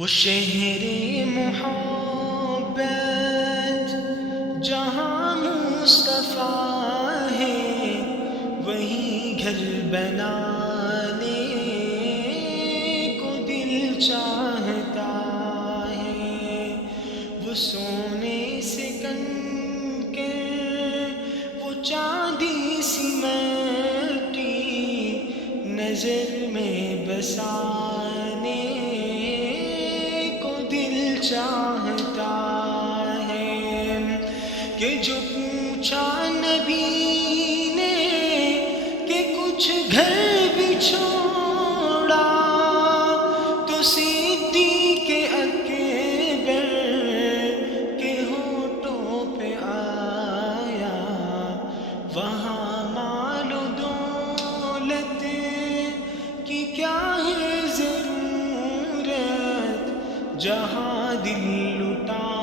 وہ شہر محبت جہاں مصطفیٰ ہے، وہیں گھر بنانے کو دل چاہتا ہے۔ وہ سونے سے کن کے، وہ چاندی سی مٹی نظر میں بسانے کو دل چاہتا ہے۔ کہ جو پوچھا نبی نے کہ کچھ گھر بھی چھوڑا، تو صدیق اکبر کے ہونٹوں پہ آیا، وہاں مال و دولت کی کیا ہے ضرورت، جہاں دل لٹا